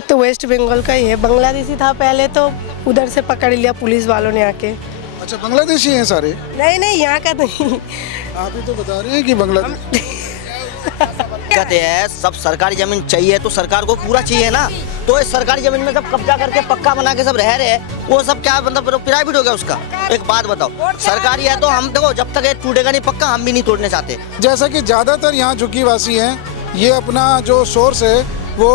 तो वेस्ट बंगाल का ही है, बांग्लादेशी था पहले तो उधर से पकड़ लिया पुलिस वालों ने आके। अच्छा, बांग्लादेशी हैं सारे? नहीं यहाँ का नहीं। आप ही तो बता रहे हैं कि बांग्लादेश। कहते हैं सब सरकारी जमीन चाहिए तो सरकार को पूरा चाहिए ना, तो इस सरकारी जमीन में सब कब्जा करके पक्का बना के सब रह रहे हैं, वो सब क्या मतलब प्राइवेट हो गया उसका? एक बात बताओ, सरकारी है तो हम देखो जब तक ये टूटेगा नहीं पक्का हम भी नहीं तोड़ने चाहते। जैसा कि ज़्यादातर यहाँ झुग्गीवासी हैं, ये अपना जो सोर्स है वो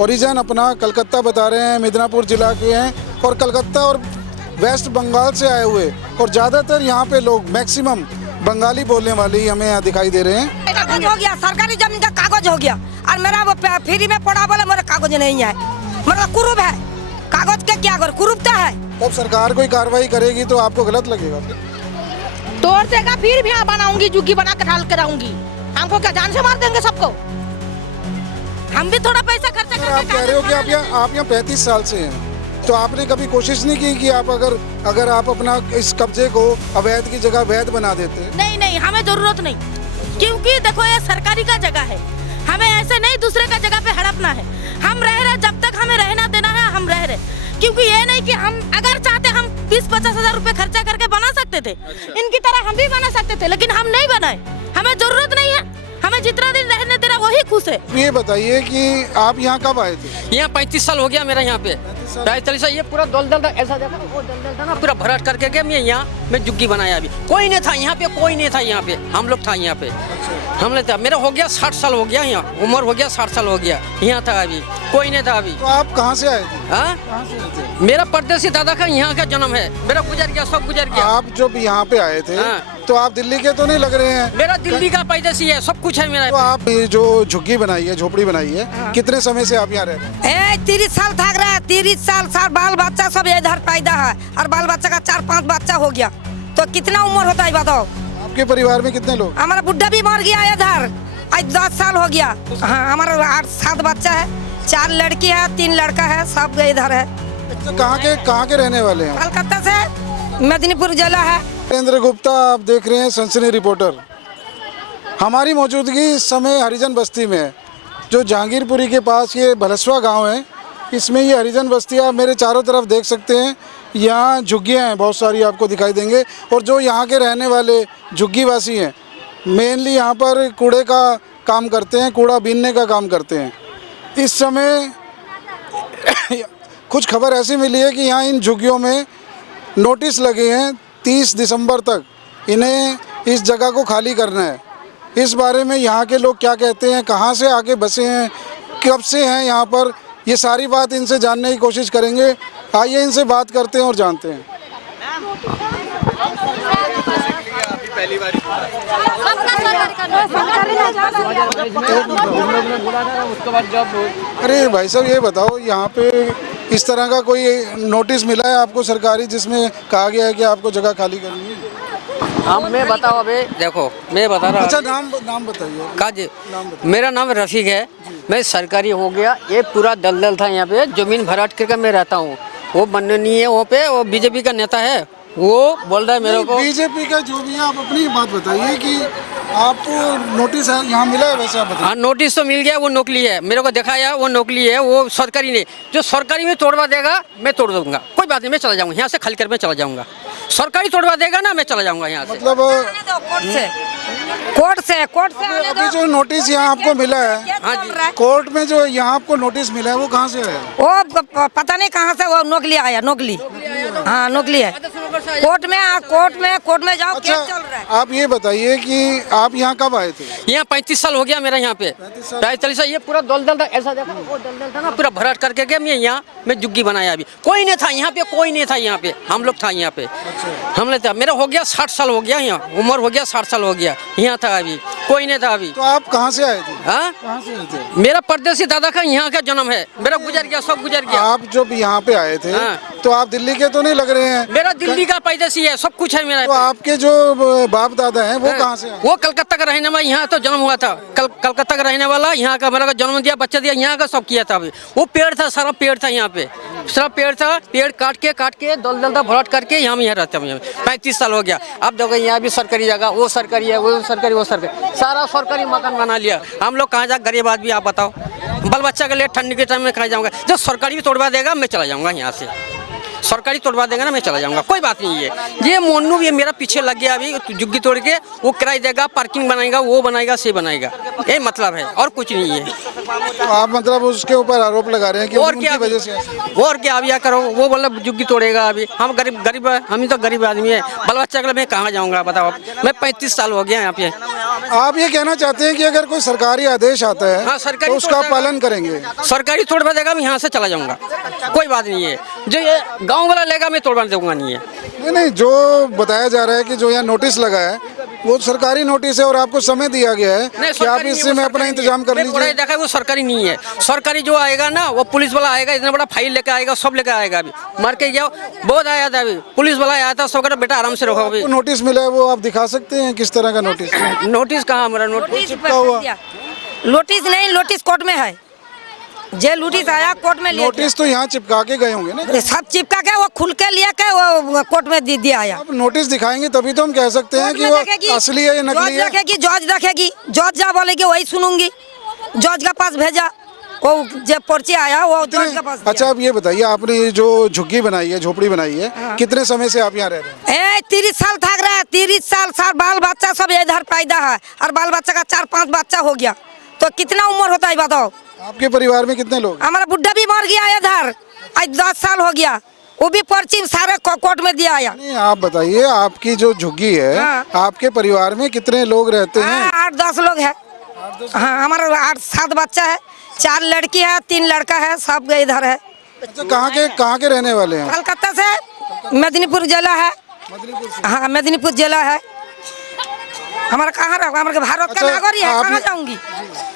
ओरिजिन अपना कलकत्ता बता रहे हैं, मिदनापुर जिला के हैं और कलकत्ता और वेस्ट बंगाल से आए हुए, और ज़्यादातर यहाँ पे लोग मैक्सिमम बंगाली बोलने वाले ही हमें यहाँ दिखाई दे रहे हैं। कागज हो गया, सरकारी जमीन का कागज हो गया, और मेरा वो फ्री में पड़ा बोला मेरा कागज नहीं है, मेरा कुरूप है, कागज के क्या कर कुरूपता है। तब सरकार कोई कार्रवाई करेगी तो आपको गलत लगेगा? तोड़ देगा फिर भी यहाँ बनाऊंगी, जुग्गी बना के ढाल के रहूंगी। हमको क्या जान से मार देंगे सबको? हम भी थोड़ा पैसा खर्चा करके। आप कह रहे हो कि आप यहाँ 35 साल से हैं, तो आपने कभी कोशिश नहीं की कि आप अगर आप अपना इस कब्जे को अवैध की जगह वैध बना देते? नहीं हमें जरूरत नहीं, क्योंकि देखो ये सरकारी का जगह है, हमें ऐसे नहीं दूसरे का जगह पे हड़पना है। हम रह रहे जब तक हमें रहना देना है हम रह रहे, क्योंकि ये नहीं कि हम अगर चाहते हम 20-50 हजार रुपए खर्चा करके बना सकते थे, इनकी तरह हम भी बना सकते थे, लेकिन हम नहीं बनाए, हमें जरूरत नहीं है, हमें जितना दिन रहने दे रहा वही खुश है। ये बताइए कि आप यहाँ कब आए थे? यहाँ 35 साल हो गया मेरा यहाँ पे, 45 साल। ये पूरा दलदल था, ऐसा देखा वो दलदल था ना, पूरा भराट करके गया मैं यहाँ मैं जुग्गी बनाया। अभी कोई नहीं था यहाँ पे, कोई नहीं था यहाँ पे, हम लोग था यहाँ पे, हम लोग था। मेरा हो गया 60 साल हो गया, यहाँ उम्र हो गया 60 साल हो गया, यहाँ था अभी कोई नहीं था अभी। तो आप कहाँ से आए थे? हाँ, कहाँ से आए थे? मेरा परदेसी दादा का यहाँ का जन्म है, मेरा गुजर गया, सब गुजर गया। आप जब यहाँ पे आए थे तो आप दिल्ली के तो नहीं लग रहे हैं? मेरा दिल्ली का पैदेसी है, सब कुछ है मेरा। तो आप ये जो झुग्गी बनाई है, झोपड़ी बनाई है, कितने समय से आप यहाँ रह रहे हैं? 30 साल थक रहा है, 30 साल बाल बच्चा सब इधर पैदा है, और बाल बच्चा का 4-5 बच्चा हो गया, तो कितना उम्र होता है बताओ? आपके परिवार में कितने लोग? हमारा बुढ़ा भी मर गया इधर, आज 10 साल हो गया। हाँ, हमारा 8-7 बच्चा है, 4 लड़की है, 3 लड़का है, सब इधर है। तो कहाँ के रहने वाले हैं? कलकत्ता से मेदिनीपुर जिला है। नरेंद्र गुप्ता, आप देख रहे हैं सनसनी रिपोर्टर। हमारी मौजूदगी इस समय हरिजन बस्ती में है, जो जहांगीरपुरी के पास ये भलसवा गांव है। इसमें ये हरिजन बस्ती आप मेरे चारों तरफ देख सकते हैं। यहाँ झुग्गियाँ हैं, बहुत सारी आपको दिखाई देंगे, और जो यहाँ के रहने वाले झुग्गीवासी हैं मेनली यहाँ पर कूड़े का काम करते हैं, कूड़ा बीनने का काम करते हैं। इस समय कुछ खबर ऐसी मिली है कि यहाँ इन झुग्गियों में नोटिस लगे हैं, 30 दिसंबर तक इन्हें इस जगह को खाली करना है। इस बारे में यहाँ के लोग क्या कहते हैं, कहाँ से आके बसे हैं, कब से हैं यहाँ पर, ये सारी बात इनसे जानने की कोशिश करेंगे। आइए इनसे बात करते हैं और जानते हैं। अरे भाई साहब, ये बताओ, यहाँ पे इस तरह का कोई नोटिस मिला है आपको सरकारी, जिसमें कहा गया है कि आपको जगह खाली करनी है? हम मैं बताओ अबे, देखो मैं बता रहा। अच्छा, नाम बताइए। काजी, मेरा नाम रफीक है, मैं सरकारी हो गया। ये पूरा दलदल था यहाँ पे, जमीन भराट करके मैं रहता हूँ। वो बनने नहीं है वहाँ पे, वो बीजेपी का नेता है, वो बोल रहा है मेरे को। बीजेपी का जो भी है, आप अपनी बात बताइए कि आपको नोटिस है यहाँ मिला है, वैसे आप बताइए। हाँ, नोटिस तो मिल गया, वो नकली है, मेरे को दिखाया वो नकली है, वो सरकारी नहीं। जो सरकारी में तोड़वा देगा मैं तोड़ दूंगा, कोई बात नहीं, मैं चला जाऊँगा यहाँ से, खाली कर मैं चला जाऊँगा। सरकारी तोड़वा देगा ना, मैं चला जाऊँगा यहाँ से। मतलब कोर्ट से अभी जो नोटिस यहाँ आपको मिला है, हाँ जी, कोर्ट में जो यहाँ आपको नोटिस मिला है, वो कहाँ से आया? वो पता नहीं कहाँ से वो नकली आया, नकली। हाँ, नकली है। कोर्ट में जाओ, केस चल रहा है। आप ये बताइए कि आप यहाँ कब आए थे? यहाँ 35 साल हो गया मेरा यहाँ पे, 45 साल। ये पूरा दलदल था, ऐसा देखा वो दलदल था ना, पूरा भराट करके गया मैं यहाँ मैं जुग्गी बनाया। अभी कोई नहीं था यहाँ पे, कोई नहीं था यहाँ पे, हम लोग था यहाँ पे, हम लोग था। मेरा हो गया 60 साल हो गया, यहाँ उम्र हो गया 60 साल हो गया, यहाँ था अभी कोई नहीं था अभी। तो आप कहाँ से आए थे? हाँ, कहाँ से आए थे? मेरा परदेसी दादा का यहाँ का जन्म है, मेरा गुजर गया, सब गुजर गया। आप जब यहाँ पे आए थे तो आप दिल्ली के तो नहीं लग रहे हैं? मेरा दिल्ली का पैदेसी है, सब कुछ है मेरा। तो आपके जो बाप दादा हैं वो कहाँ से आए? वो कलकत्ता का रहने वाला, यहाँ तो जन्म हुआ था, कलकत्ता का रहने वाला, यहाँ का मेरा जन्म दिया, बच्चा दिया, यहाँ का सब किया था। अभी वो पेड़ था, सारा पेड़ था यहाँ पे, सारा पेड़ था, पेड़ काट के दलदल था भराट करके यहाँ रहते हैं। 35 साल हो गया। अब देखो यहाँ भी सरकारी जगह, वो सरकारी है, वो सरकारी, सारा सरकारी मकान बना लिया। हम लोग कहाँ जा, गरीब आदमी, आप बताओ। बाल बच्चा के लिए ठंडी के टाइम में कहाँ जाऊँगा। जब सरकारी भी तोड़वा देगा मैं चला जाऊँगा यहाँ से, सरकारी तोड़वा देगा ना मैं चला जाऊँगा, कोई बात नहीं है। ये मोनू ये मेरा पीछे लग गया अभी जुग्गी तोड़ के, वो किराया देगा, पार्किंग बनाएगा, वो बनाएगा, से बनाएगा, ये मतलब है और कुछ नहीं है। तो आप मतलब उसके ऊपर आरोप लगा रहे हैं कि और उनकी क्या वजह से ऐसा? और क्या अब क्या करो, वो बोला जुग्गी तोड़ेगा। अभी हम गरीब हम तो गरीब आदमी है, बाल बच्चा के लिए मैं कहाँ जाऊँगा बताओ। मैं 35 साल हो गया यहाँ पे। आप ये कहना चाहते हैं कि अगर कोई सरकारी आदेश आता है हाँ, सरकारी तो उसका तोड़- पालन करेंगे? सरकारी तोड़वा देगा मैं यहाँ से चला जाऊँगा, कोई बात नहीं है। जो ये गाँव वाला लेगा मैं तोड़वा दूंगा नहीं है। नहीं, जो बताया जा रहा है कि जो यहाँ नोटिस लगा है वो सरकारी नोटिस है और आपको समय दिया गया है कि आप इससे में अपना इंतजाम कर लीजिए। देखा वो सरकारी नहीं है, सरकारी जो आएगा ना वो पुलिस वाला आएगा, इतना बड़ा फाइल लेकर आएगा, सब लेकर आएगा। अभी मार के गया बहुत आया था, अभी पुलिस वाला आया था, सब बेटा आराम से रखो। अभी वो नोटिस मिला है वो आप दिखा सकते हैं किस तरह का नोटिस? नोटिस कहाँ हमारा नोटिस चिपका हुआ नोटिस नहीं, नोटिस कोर्ट में है। जे नोटिस आया कोर्ट में ले नोटिस तो यहाँ चिपका के गए होंगे ना? सब चिपका के वो खुल के लिया के वो कोर्ट में दिया आया। आप नोटिस दिखाएंगे तभी तो हम कह सकते हैं कि वो असली है या नकली है। जज रखेगी, जज जा बोलेगी वही सुनूंगी। जज के पास भेजा, वो जब पर्ची आया वो जज के पास दिया। अच्छा, आप ये बताइए, आपने ये जो झुग्गी बनाई है, झोपड़ी बनाई है, कितने समय से आप यहाँ रह रहे हैं? 30 साल थक रहा है, 30 साल बाल बच्चा सब इधर पैदा है और बाल बच्चा का 4-5 बच्चा हो गया, तो कितना उम्र होता है बताओ। आपके परिवार में कितने लोग? हमारा बुढ़ा भी मर गया इधर, आज 10 साल हो गया, वो भी पर्ची सारे कोर्ट में दिया आया। नहीं, आप बताइए, आपकी जो झुग्गी है, हाँ। आपके परिवार में कितने लोग रहते हैं? 8-10 लोग है। हाँ, हमारा 8-7 बच्चा है, 4 लड़की है, 3 लड़का है, सब इधर है। अच्छा, कहाँ के रहने वाले हैं? कलकत्ता से, मेदिनीपुर जिला है। हाँ, मेदिनीपुर जिला है हमारा। कहाँ रहा, हमारे भारत का नागरिक है, कहाँ जाऊंगी।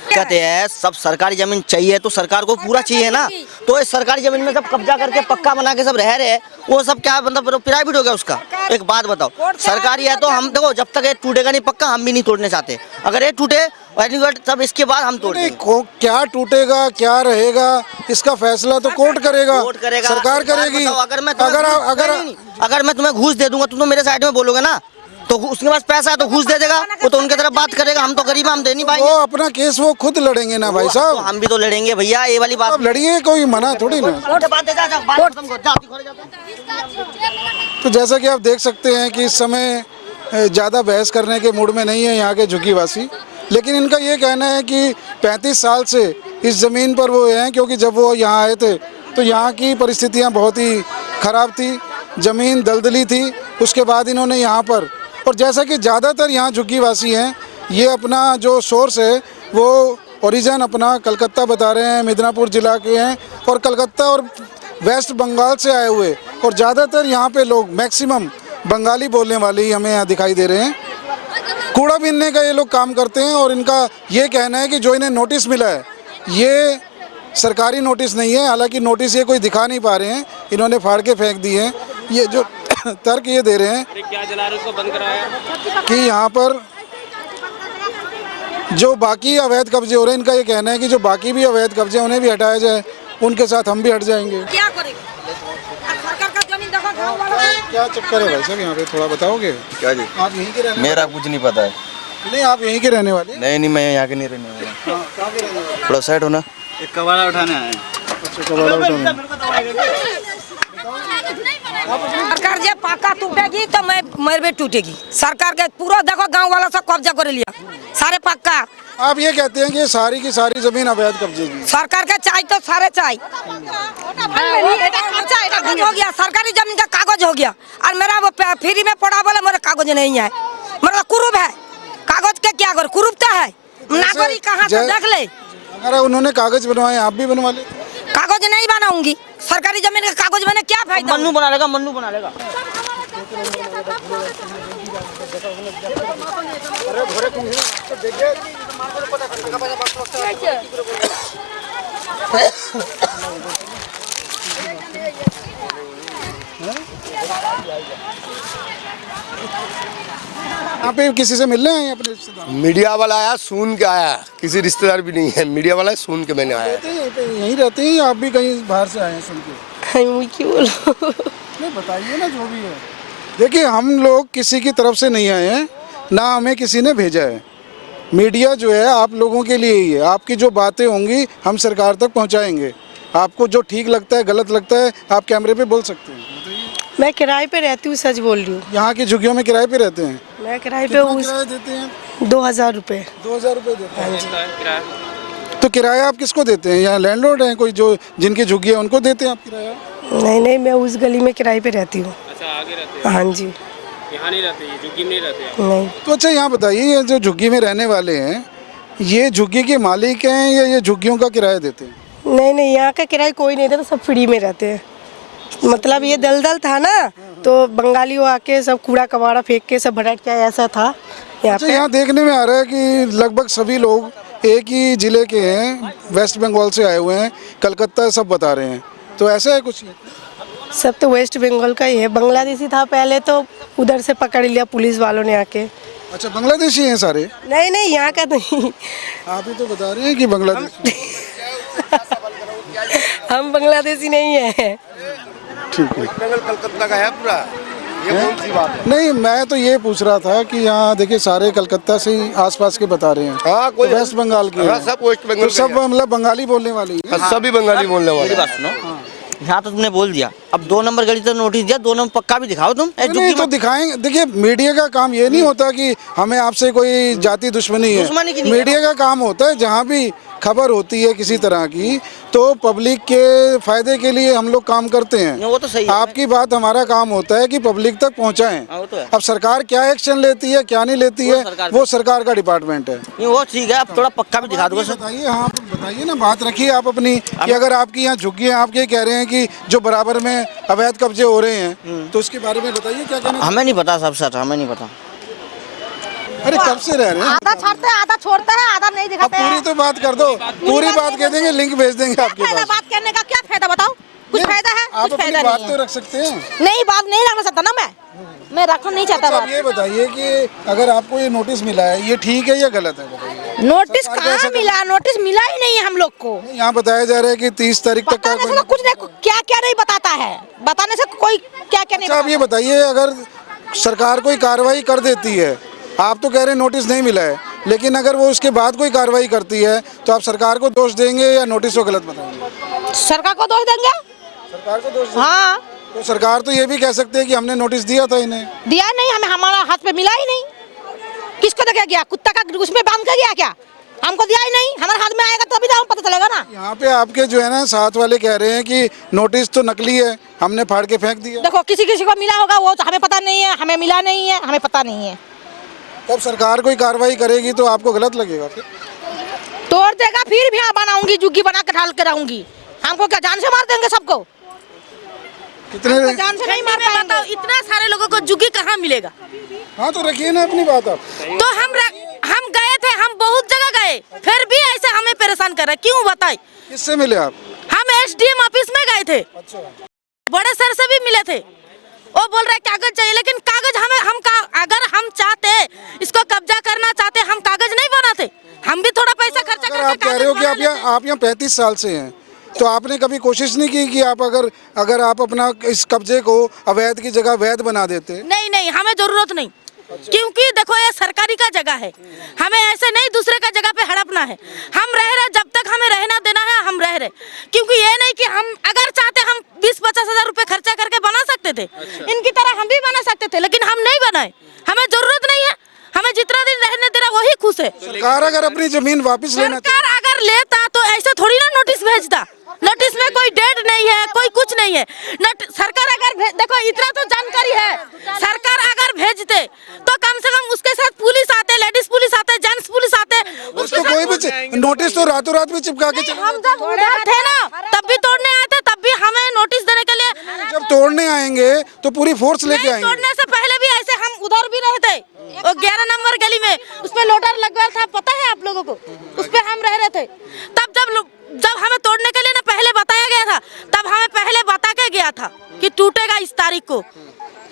कहते हैं सब सरकारी जमीन चाहिए तो सरकार को पूरा चाहिए ना, तो इस सरकारी जमीन में सब कब्जा करके पक्का बना के सब रह रहे हैं, वो सब क्या मतलब प्राइवेट हो गया उसका। एक बात बताओ, सरकारी है तो हम देखो जब तक ये टूटेगा नहीं पक्का, हम भी नहीं तोड़ने चाहते। अगर ये टूटे तब इसके बाद हम तोड़ेंगे। क्या टूटेगा क्या रहेगा इसका फैसला तो कोर्ट करेगा, सरकार करेगी। अगर मैं तुम्हें घूस दे दूंगा तुम तो मेरे साइड में बोलोगे ना, तो उसके पास पैसा है तो घूस दे देगा, वो तो उनके तरफ बात करेगा। हम तो गरीब, हम दे नहीं पाएंगे। वो अपना केस वो खुद लड़ेंगे ना भाई साहब। तो हम भी तो लड़ेंगे भैया, ये वाली बात। आप लड़िए, कोई मना थोड़ी ना। तो जैसा कि आप देख सकते हैं कि इस समय ज़्यादा बहस करने के मूड में नहीं है यहाँ के झुग्गीवासी, लेकिन इनका ये कहना है कि 35 साल से इस ज़मीन पर वो हैं, क्योंकि जब वो यहाँ आए थे तो यहाँ की परिस्थितियाँ बहुत ही ख़राब थी, ज़मीन दलदली थी। उसके बाद इन्होंने यहाँ पर, और जैसा कि ज़्यादातर यहाँ झुग्गीवासी हैं, ये अपना जो सोर्स है वो ओरिजिन अपना कलकत्ता बता रहे हैं, मिदनापुर ज़िला के हैं और कलकत्ता और वेस्ट बंगाल से आए हुए, और ज़्यादातर यहाँ पे लोग मैक्सिमम बंगाली बोलने वाले ही हमें यहाँ दिखाई दे रहे हैं। कूड़ा बीनने का ये लोग काम करते हैं और इनका ये कहना है कि जो इन्हें नोटिस मिला है ये सरकारी नोटिस नहीं है। हालांकि नोटिस ये कोई दिखा नहीं पा रहे हैं, इन्होंने फाड़ के फेंक दिए हैं। ये जो तर्क ये दे रहे हैं कि यहाँ पर जो बाकी अवैध कब्जे हो रहे हैं, इनका ये कहना है कि जो बाकी भी अवैध कब्जे उन्हें भी हटाया जाए, उनके साथ हम भी हट जाएंगे। क्या करेंगे? सरकार का जमीन देखो, गाँव वाला है। क्या चक्कर है भाई साहब, यहाँ पे थोड़ा बताओगे? क्या जी? आप यहीं के रहने? मेरा कुछ नहीं पता है। नहीं, आप यहीं के रहने वाले? नहीं, मैं यहाँ के नहीं रहने वाला। कहाँ के रहने वाले? थोड़ा साइड होना। एक कबाड़ा उठाने आए। अच्छा, कबाड़ा उठाने। सरकार जे पक्का टूटेगी तो मैं भी टूटेगी। सरकार के पूरा देखो गांव वाला सब कब्जा कर लिया, सारे पक्का। आप ये कहते हैं कि सारी की सारी जमीन अवैध कब्जे की? सरकार का चाय तो सारे चाय कागज हो गया, सरकारी जमीन का कागज हो गया, और मेरा वो फ्री में पड़ा बोला मेरा कागज नहीं है। मेरा कुरूप है, कागज के क्या कर, कुरूपता है नागरिक कहाँ से देख ले। अगर उन्होंने कागज बनवाए आप भी बनवा ले। कागज नहीं बनाऊंगी, सरकारी जमीन का कागज बने क्या फायदा। मन्नू बना लेगा, मन्नू बना लेगा। यहाँ पे किसी से मिलने आए अपने रिश्तेदार? मीडिया वाला आया, सुन के आया, किसी रिश्तेदार भी नहीं है, मीडिया वाला है, सुन के मैंने आया। यहीं रहते हैं या आप भी कहीं बाहर से आए हैं सुन के? नहीं, बताइए ना जो भी है। देखिए, हम लोग किसी की तरफ से नहीं आए हैं, ना हमें किसी ने भेजा है। मीडिया जो है आप लोगों के लिए ही है। आपकी जो बातें होंगी हम सरकार तक पहुंचाएंगे। आपको जो ठीक लगता है, गलत लगता है, आप कैमरे पे बोल सकते हैं। मैं किराए पे रहती हूँ, सच बोल रही हूँ। यहाँ की झुग्गियों में किराए पे रहते हैं? मैं किराए पे कितना हूँ, किराया देते हैं? 2000 रुपये। 2000 रुपये देते हैं। तो किराया आप किसको देते हैं? यहाँ लैंडलॉर्ड हैं कोई जो जिनकी झुग्गी है उनको देते हैं आप किराया? नहीं नहीं, मैं उस गली में किराए पे रहती हूँ। अच्छा, आगे रहते हैं? हाँ जी। यहाँ नहीं रहते, ये झुग्गी में नहीं रहते आप? नहीं। तो अच्छा यहाँ बताइए, ये जो झुग्गी में रहने वाले हैं ये झुग्गी के मालिक हैं या ये झुग्गियों का किराया देते हैं? नहीं नहीं, यहाँ का किराया कोई नहीं देता, सब फ्री में रहते हैं। मतलब ये दलदल था ना, तो बंगाली आके सब कूड़ा कबाड़ा फेंक के सब भटक के ऐसा था यहाँ अच्छा, पे। यहाँ देखने में आ रहा है कि लगभग सभी लोग एक ही जिले के हैं, वेस्ट बंगाल से आए हुए हैं, कलकत्ता सब बता रहे हैं। तो ऐसा है कुछ? सब तो वेस्ट बंगाल का ही है। बांग्लादेशी था पहले, तो उधर से पकड़ लिया पुलिस वालों ने आके। अच्छा, बांग्लादेशी हैं सारे? नहीं नहीं, यहाँ का नहीं। आप ही तो बता रहे हैं कि बांग्लादेशी। हम बांग्लादेशी नहीं है। ठीक है। कलकत्ता का है पूरा, ये कौन सी बात है? नहीं, मैं तो ये पूछ रहा था कि यहाँ देखिए सारे कलकत्ता से ही आसपास के बता रहे हैं। हाँ, कोई तो वेस्ट बंगाल के हाँ, हैं। सब वेस्ट बंगाल तो सब मतलब बंगाली बोलने वाले ही हैं। सभी बंगाली बोलने वाले। मेरी बात सुनो, यहाँ तो तुमने बोल दिया, अब 2 नंबर गली तो नोटिस दिया, 2 नंबर पक्का भी दिखाओ तुम। नहीं तो दिखाएंगे। देखिए मीडिया का काम ये नहीं होता कि हमें आपसे कोई जाति दुश्मनी है। दुश्मनी की नहीं है। मीडिया का काम होता है जहाँ भी खबर होती है किसी तरह की, तो पब्लिक के फायदे के लिए हम लोग काम करते हैं। वो तो सही है। आपकी बात हमारा काम होता है कि पब्लिक तक पहुँचाएं। हाँ, वो तो है। अब सरकार क्या एक्शन लेती है क्या नहीं लेती है वो सरकार का डिपार्टमेंट है। नहीं, वो ठीक है, अब थोड़ा पक्का भी दिखा दो सर। बताइए, हाँ बताइए ना, बात रखिए आप अपनी कि अगर आपकी यहाँ झुग्गी है, आप ये कह रहे हैं कि जो बराबर में अवैध कब्जे हो रहे हैं, तो उसके बारे में बताइए क्या कहना। हमें नहीं पता सब सर, हमें नहीं पता। अरे कब से रह रहे हैं? आधा छाड़ते हैं, आधा छोड़ते हैं, आधा नहीं अब दिखाते पूरी हैं। तो बात कर दो, पूरी बात कह देंगे, लिंक भेज देंगे आपके फायदा पास। बात करने का, क्या फायदा बताओ? कुछ नहीं, फायदा है? आप कुछ अपनी फायदा बात नहीं तो है। रख सकते हैं। नहीं, बात नहीं रखना चाहता ना मैं रखना नहीं चाहता अच्छा, अब बात। ये बताइए कि अगर आपको ये नोटिस मिला है, ये ठीक है या गलत है? बताइए। नोटिस सरकार कहाँ कैसे मिला? नोटिस मिला ही नहीं है हम लोग को। यहाँ बताया जा रहा है कि 30 तारीख तक का। बताने से तो कुछ नहीं, क्या क्या नहीं बताता है, बताने से कोई क्या क्या नहीं अच्छा, अब ये बताता। बताइए, अगर सरकार कोई कार्रवाई कर देती है, आप तो कह रहे हैं नोटिस नहीं मिला है, लेकिन अगर वो उसके बाद कोई कार्रवाई करती है तो आप सरकार को दोष देंगे या नोटिस को गलत बताएंगे? सरकार को दोष देंगे। सरकार को दोष देंगे। हाँ, तो सरकार तो ये भी कह सकते हैं कि हमने नोटिस दिया था इन्हें। दिया नहीं, हमें हमारा हाथ पे मिला ही नहीं। किसको दे गया? कुत्ता का उसमें बांध कर गया क्या? हमको दिया ही नहीं, हमारे हाथ में आएगा तभी तो हम पता चलेगा ना। यहाँ पे आपके जो है ना साथ वाले कह रहे हैं कि नोटिस तो नकली है, हमने फाड़ के फेंक दिया। देखो, किसी किसी को मिला होगा, वो तो हमें पता नहीं है, हमें मिला नहीं है, हमें पता नहीं है। तब सरकार कोई कार्रवाई करेगी तो आपको गलत लगेगा फिर? तोड़ देगा, फिर भी बनाऊंगी, जुग्गी बना के ढाल के रहूंगी। हमको क्या जान से मार देंगे सबको? कितने? जान से नहीं मार बताओ, पाएंगे। इतना सारे लोगों को जुगी कहाँ मिलेगा? हाँ तो रखिए ना अपनी बात आप। तो हम गए थे, हम बहुत जगह गए, फिर भी ऐसे हमें परेशान कर रहे, क्यों बताए? किससे मिले आप? हम SDM ऑफिस में गए थे, अच्छा। बड़े सर से भी मिले थे। वो बोल रहे कागज चाहिए, लेकिन कागज अगर हम चाहते इसको कब्जा करना चाहते, हम कागज नहीं बनाते। हम भी थोड़ा पैसा खर्चा अगर करके आप कह रहे हो कि कागज बना लेते। आप यहाँ 35 साल से हैं, तो आपने कभी कोशिश नहीं की कि आप अगर आप अपना इस कब्जे को अवैध की जगह वैध बना देते? नहीं नहीं, हमें जरूरत नहीं, क्योंकि देखो ये सरकारी का जगह है, हमें ऐसे नहीं दूसरे का जगह पे हड़पना है। हम रह रहे, जब तक हमें रहना देना है हम रह रहे, क्योंकि ये नहीं कि हम अगर चाहते हम 20-50 हजार रुपए खर्चा करके बना सकते थे। इनकी तरह हम भी बना सकते थे, लेकिन हम नहीं बनाए, हमें जरूरत नहीं है। हमें जितना दिन रहने दे रहा वही खुश है। सरकार अगर अपनी जमीन वापस लेना सरकार अगर लेता तो ऐसे थोड़ी ना नोटिस भेजता। नोटिस में कोई डेट नहीं है, कोई कुछ नहीं है। सरकार अगर देखो, इतना तो जानकारी है, सरकार अगर भेजते तो कम से कम उसके साथ पुलिस आते, लेडीज पुलिस आते, जेंट्स पुलिस आते। उसको कोई भी नोटिस तो रातों रात भी चिपका के चले हम जब उधर थे ना, तब भी तोड़ने आए थे, तब भी हमें नोटिस देने के लिए। जब तोड़ने आएंगे तो पूरी फोर्स लेके नहीं, आएंगे। तोड़ने से पहले भी ऐसे हम उधर भी रहे थे, वो 11 नंबर गली में, उसमें लोडर लगा था, पता है आप लोगों को? उस पे हम रह रहे थे। तब जब हमें तोड़ने के लिए ना पहले बताया गया था, तब हमें पहले बता के गया था कि टूटेगा इस तारीख को,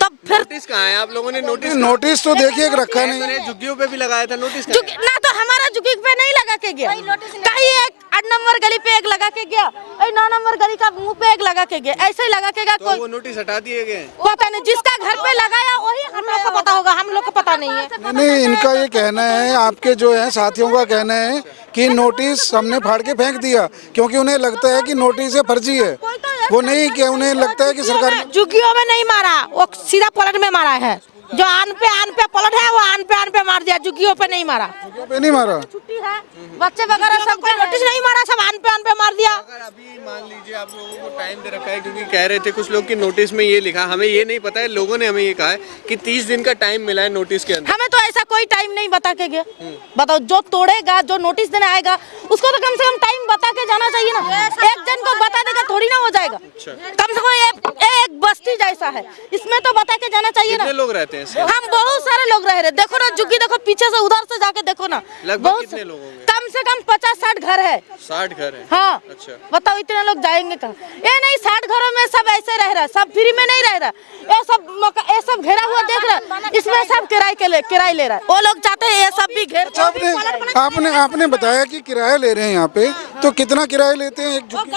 तब फिर नोटिस कहाँ है? आप लोगों ने नोटिस नोटिस तो देखिए एक रखा नहीं है। झुग्गियों पे भी लगाया था नोटिस कहाँ है? ना तो हमारा झुग्गी पे नहीं लगा के गया, कहीं एक 8 नंबर गली पे एक लगा के गया, 9 नंबर गली का मुंह पे एक लगा के गया, ऐसे ही लगा के गया। तो वो नोटिस हटा दिए गए? पता नहीं, जिसका घर पे लगाया वही हम लोग को पता होगा, हम लोग को पता नहीं है। नहीं, इनका ये कहना है, आपके जो है साथियों का कहना है कि नोटिस हमने फाड़ के फेंक दिया क्योंकि उन्हें लगता है कि नोटिस फर्जी है। वो नहीं कि उन्हें लगता है कि सरकार झुग्गियों में नहीं मारा, वो सीधा पलट में मारा है। जो आन पे पलट है वो आन पे मार दिया, झुग्गियों पे नहीं मारा। पे नहीं मारा। छुट्टी है, बच्चे वगैरह सब नोटिस नहीं मारा, सब आन पे मार दिया। अगर अभी मान लीजिए आप लोगों को टाइम दे रखा है, क्योंकि कह रहे थे कुछ लोग कि नोटिस में ये लिखा, हमें ये नहीं पता है, लोगों ने हमें ये कहा है कि 30 दिन का टाइम मिला है नोटिस के अंदर। हमें तो ऐसा कोई टाइम नहीं बता के गया। बताओ, जो तोड़ेगा, जो नोटिस देने आएगा, उसको तो कम से कम टाइम बता के जाना चाहिए ना। एक जन को बता देगा थोड़ी ना हो जाएगा। कम से कम एक बस्ती जैसा है, इसमें तो बता के जाना चाहिए ना। कितने लोग रहते हैं इसमें? हम बहुत सारे लोग रह रहे, देखो ना झुग्गी, देखो पीछे से, उधर से जाके देखो ना। लगभग कितने लोग होंगे? कम से कम 50-60 घर है। 60 घर है? हाँ। अच्छा। बताओ इतने लोग जाएंगे कहाँ? ये नहीं, 60 घरों में सब ऐसे रह रहा, सब फ्री में नहीं रह रहा। ये सब घेरा हुआ देख रहा, इसमें सब किराए ले रहा है। वो लोग चाहते हैं ये सब भी घेर। आपने बताया कि किराया ले रहे हैं यहाँ पे, तो कितना किराया लेते हैं एक झुग्गी?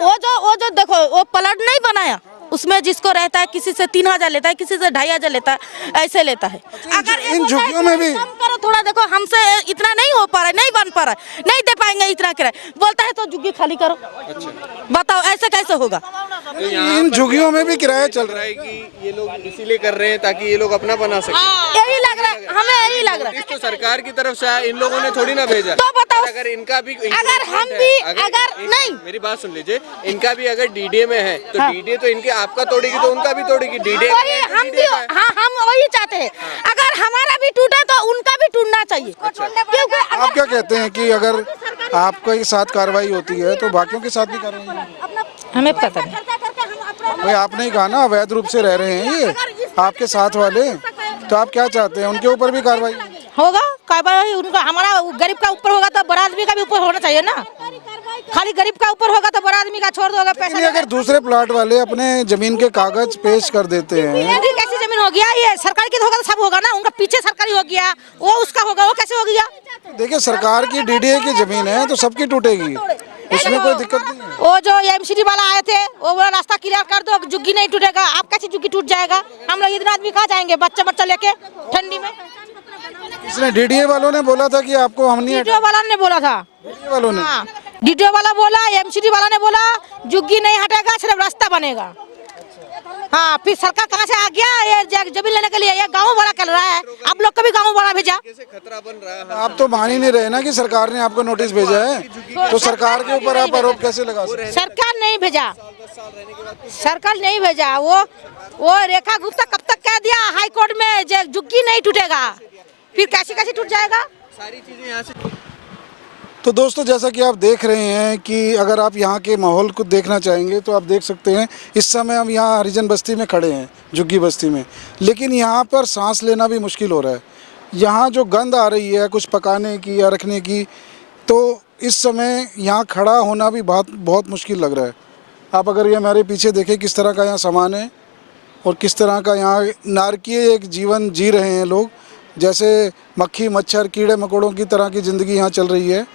वो जो देखो, वो पलट नहीं बनाया, उसमें जिसको रहता है किसी से 3000 लेता है, किसी से 2500 लेता है, ऐसे लेता है। अगर इन झुग्गियों में भी कम करो थोड़ा, देखो हमसे इतना नहीं हो पा रहा है, नहीं बन पा रहा है, नहीं दे पाएंगे इतना किराया, बोलता है तो झुग्गी खाली करो। बताओ ऐसे कैसे होगा? इन झुग्गियों में भी किराया चल रहा है कि ये लोग इसीलिए कर रहे हैं ताकि ये लोग अपना बना सके। यही लग रहा है, हमें यही लग रहा है। तो सरकार की तरफ से आया, इन लोगों ने थोड़ी ना भेजा। तो बताओ, अगर इनका भी, अगर हम भी, अगर नहीं, मेरी बात सुन लीजिए, इनका भी अगर डीडीए में है तो डीडीए तो इनके आपका तोड़ेगी तो उनका भी तोड़ेगी। डीडीए हम भी, हाँ, हम वही चाहते हैं। अगर हमारा भी टूटे तो उनका भी टूटना चाहिए। क्योंकि आप क्या कहते हैं कि अगर आपके साथ कार्रवाई होती है तो बाकियों के साथ भी कार्रवाई होगी? हमें पता नहीं। भाई आपने ही कहा ना अवैध रूप से रह रहे हैं ये आपके साथ वाले, तो आप क्या चाहते हैं, उनके ऊपर भी कार्रवाई होगा? कार्रवाई उनका, हमारा गरीब का ऊपर होगा तो बड़ा आदमी का भी ऊपर होना चाहिए ना। खाली गरीब का ऊपर होगा तो बड़ा आदमी का छोड़ दोगे पैसा। अगर दूसरे प्लाट वाले अपने जमीन के कागज पेश कर देते हैं, ये भी कैसी जमीन हो गया? ये सरकारी की होगा तो सब होगा ना, उनका पीछे सरकारी हो गया, वो उसका होगा, वो कैसे हो गया? देखिए सरकार की डीडीए की जमीन है तो सबकी टूटेगी, उसमें कोई दिक्कत नहीं है। वो जो एमसीडी वाला आए थे, वो बोला रास्ता क्लियर कर दो, झुग्गी नहीं टूटेगा। आप कैसे झुग्गी टूट जाएगा? हम लोग इतना आदमी कहाँ जाएंगे बच्चा लेके ठंडी में? इसने डीडीए वालों ने बोला था कि आपको हम नहीं, डीडीओ वाला ने बोला था, डीडीए वालों ने, हाँ, डीडीओ वाला बोला, एमसीडी वाला ने बोला झुग्गी नहीं हटेगा, सिर्फ रास्ता बनेगा। हाँ, फिर सरकार कहाँ से आ गया ये जमीन लेने के लिए? ये गाँव बड़ा कर रहा है, आप लोग को भी गाँव बड़ा भेजा। खतरा बन रहा है। आप तो मान ही नहीं रहे ना कि सरकार ने आपको नोटिस भेजा है, तो सरकार के ऊपर आप आरोप कैसे लगा सकते हैं? सरकार नहीं भेजा, सरकार नहीं भेजा। वो रेखा गुप्ता कब तक कह दिया हाई कोर्ट में झुग्गी नहीं टूटेगा, फिर कैसे टूट जाएगा? सारी चीजें यहाँ से। तो दोस्तों जैसा कि आप देख रहे हैं कि अगर आप यहाँ के माहौल को देखना चाहेंगे तो आप देख सकते हैं। इस समय हम यहाँ हरिजन बस्ती में खड़े हैं, झुग्गी बस्ती में, लेकिन यहाँ पर सांस लेना भी मुश्किल हो रहा है। यहाँ जो गंध आ रही है कुछ पकाने की या रखने की, तो इस समय यहाँ खड़ा होना भी बहुत मुश्किल लग रहा है। आप अगर ये हमारे पीछे देखें किस तरह का यहाँ सामान है और किस तरह का यहाँ नारकीय एक जीवन जी रहे हैं लोग, जैसे मक्खी मच्छर कीड़े मकोड़ों की तरह की ज़िंदगी यहाँ चल रही है।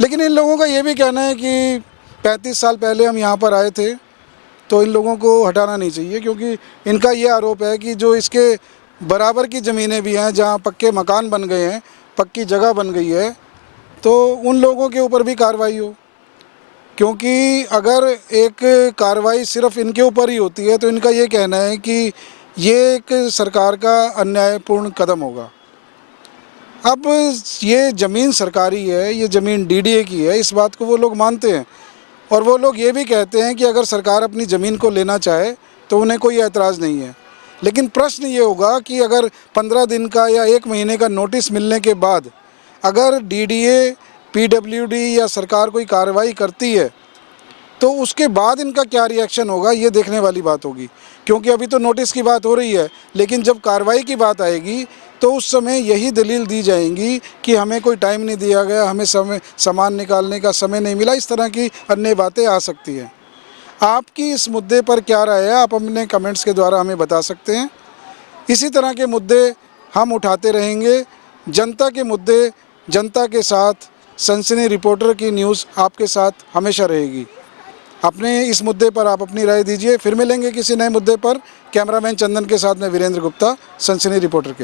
लेकिन इन लोगों का ये भी कहना है कि 35 साल पहले हम यहाँ पर आए थे, तो इन लोगों को हटाना नहीं चाहिए, क्योंकि इनका ये आरोप है कि जो इसके बराबर की ज़मीनें भी हैं जहाँ पक्के मकान बन गए हैं, पक्की जगह बन गई है, तो उन लोगों के ऊपर भी कार्रवाई हो। क्योंकि अगर एक कार्रवाई सिर्फ इनके ऊपर ही होती है तो इनका ये कहना है कि ये एक सरकार का अन्यायपूर्ण कदम होगा। अब ये ज़मीन सरकारी है, ये ज़मीन डीडीए की है, इस बात को वो लोग मानते हैं, और वो लोग ये भी कहते हैं कि अगर सरकार अपनी ज़मीन को लेना चाहे तो उन्हें कोई एतराज़ नहीं है। लेकिन प्रश्न ये होगा कि अगर 15 दिन का या 1 महीने का नोटिस मिलने के बाद अगर डीडीए, पीडब्ल्यूडी या सरकार कोई कार्रवाई करती है तो उसके बाद इनका क्या रिएक्शन होगा, ये देखने वाली बात होगी। क्योंकि अभी तो नोटिस की बात हो रही है, लेकिन जब कार्रवाई की बात आएगी तो उस समय यही दलील दी जाएंगी कि हमें कोई टाइम नहीं दिया गया, हमें सामान निकालने का समय नहीं मिला, इस तरह की अन्य बातें आ सकती हैं। आपकी इस मुद्दे पर क्या राय है, आप अपने कमेंट्स के द्वारा हमें बता सकते हैं। इसी तरह के मुद्दे हम उठाते रहेंगे। जनता के मुद्दे जनता के साथ, सनसनी रिपोर्टर की न्यूज़ आपके साथ हमेशा रहेगी। अपने इस मुद्दे पर आप अपनी राय दीजिए। फिर मिलेंगे किसी नए मुद्दे पर। कैमरामैन चंदन के साथ मैं वीरेंद्र गुप्ता, सनसनी रिपोर्टर के।